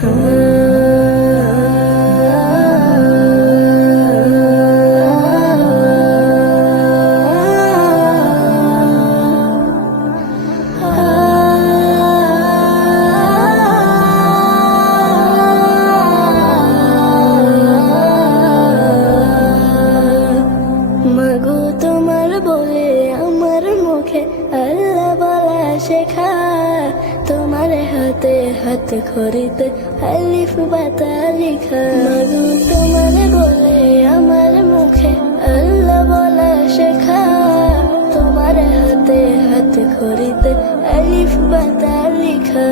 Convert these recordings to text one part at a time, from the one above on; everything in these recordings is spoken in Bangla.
মাগো তোমার বলে আমার মুখে আল্লাহ বলা শেখা, তোমার হাতে হাত খড়িতে আলিফ বাতা লিখা। মাগো তোমার বলে আমার মুখে আল্লাহ বলা শেখা, তোমার হাতে হাত খড়িতে আলিফ বাতা লিখা।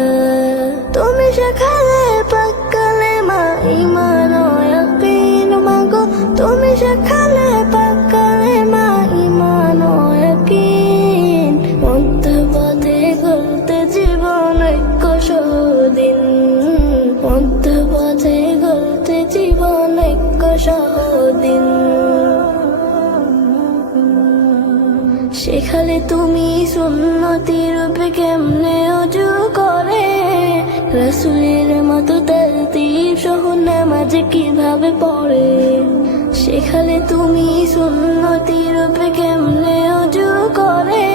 তুমি শেখালে পাক্কালে মা ঈমান ও ইয়াকিন, মাগো তুমি শেখালে পাক্কালে মা ঈমান ও ইয়াকিন। মধ্য পথে গলতে জীবন ঐক্য সহদিন, মধ্য পথে গলতে জীবন ঐক্য সহদিন। শেখালে তুমি সুন্নতি রূপে কেমনে ওযু করে, রাসূলের মতো তারতিব সহ নামাজ কিভাবে পড়ে। শেখালে তুমি সুন্নতি রূপে কেমনে ওযু করে,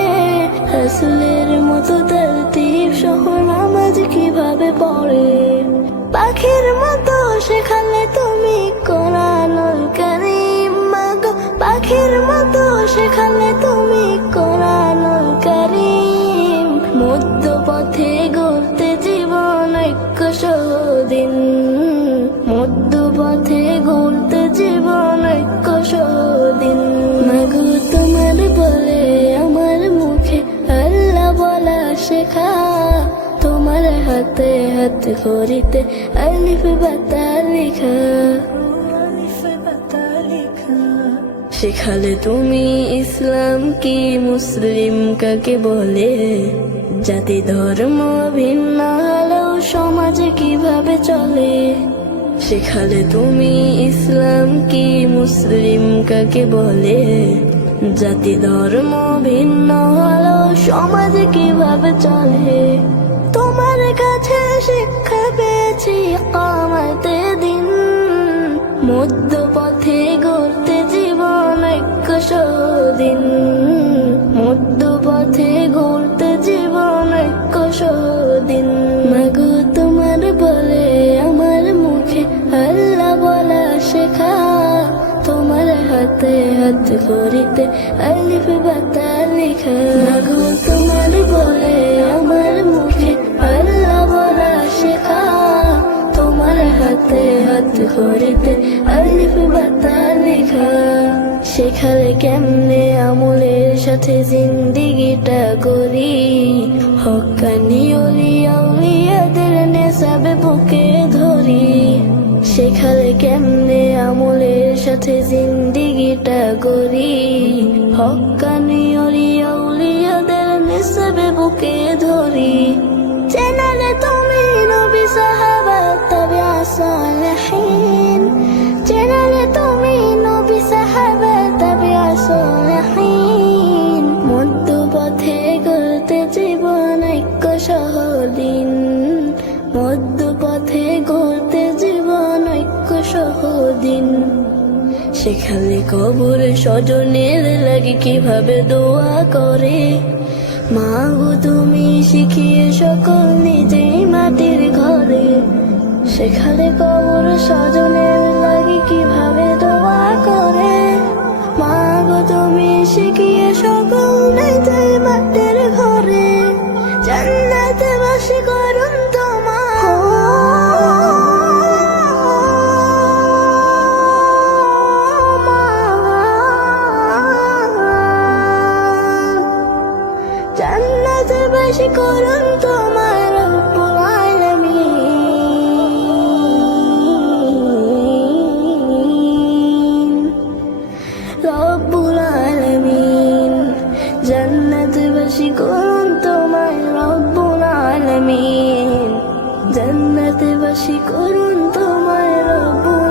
রাসূলের মতো তারতিব সহ নামাজ কিভাবে পড়ে। পাখির মতো শেখালে তুমি কোরআনুল কারীম, মাগো পাখির মতো শেখালে তুমি কোরআনুল কারীম। মধ্য পথে গড়তে জীবন ঐক্য সহদিন, মধ্য পথে গড়তে জীবন ঐক্য সহদিন। মাগো তোমার বলে আমার মুখে আল্লাহ বলা শেখা, তোমার হাতে হাত খড়িতে আলিফ বাতা লিখা। শেখালে তুমি ইসলাম কি মুসলিম কাকে বলে, জাতি ধর্ম ভিন্ন হলেও সমাজে কিভাবে চলে। শেখালে তুমি ইসলাম কি মুসলিম কাকে বলে, জাতি ধর্ম ভিন্ন হলেও সমাজে কিভাবে চলে। তোমার কাছে শিক্ষা পেয়েছি কিয়ামতে দিন, মধ্য পথে গড়তে জীবন ঐক্য সহদিন, মধ্য পথে গড়তে জীবন ঐক্য সহদিন। মাগো তোমার বলে আমার মুখে আল্লাহ বলা শেখা, তোমার হাতে হাত খড়িতে আলিফ বাতা লিখা। মাগো তোমার বলে আমার মুখে আল্লাহ বলা শেখা, তোমার হাতে হাত খড়িতে আলিফ বাতা লিখা। শেখালে কেমনে আমলের সাথে জিন্দিগিটা গড়ি, হক্কানি ওলিয়া উলিয়াদের নেশাবে বুকে ধরি। শেখালে কেমনে আমলের সাথে জিন্দিগিটা গড়ি, হক্কানি ওলিয়া উলিয়াদের নেশাবে বুকে ধরি। চেনালে তুমি নবী সাহাবা তাবিঈ সালেহীন, চেনালে তুমি নবী সাহাবা তাবিঈ সালেহীন। মধ্য পথে গড়তে জীবন ঐক্য সহদিন, মধ্য পথে গড়তে জীবন ঐক্য সহদিন। সেখানে কবর স্বজনের লাগে কিভাবে দোয়া করে, মাগো তুমি শিখিয়ে সকল নিজেই মাটির ঘরে। সেখানে কবর স্বজনের লাগে কিভাবে দোয়া করে, মাগো তুমি শিখিয়ে সকল নিজেই মাটির ঘরে। জান্নাতে বাসী করুন তোমার, জান্নাতে বাসী করুন তোমার রব্বুল আলামিন, রব্বুল আলামিন। জান্নাতে বাসী করুন তোমার রব্বুল আলামিন, জান্নাতে বাসী করুন তোমার রব্বুল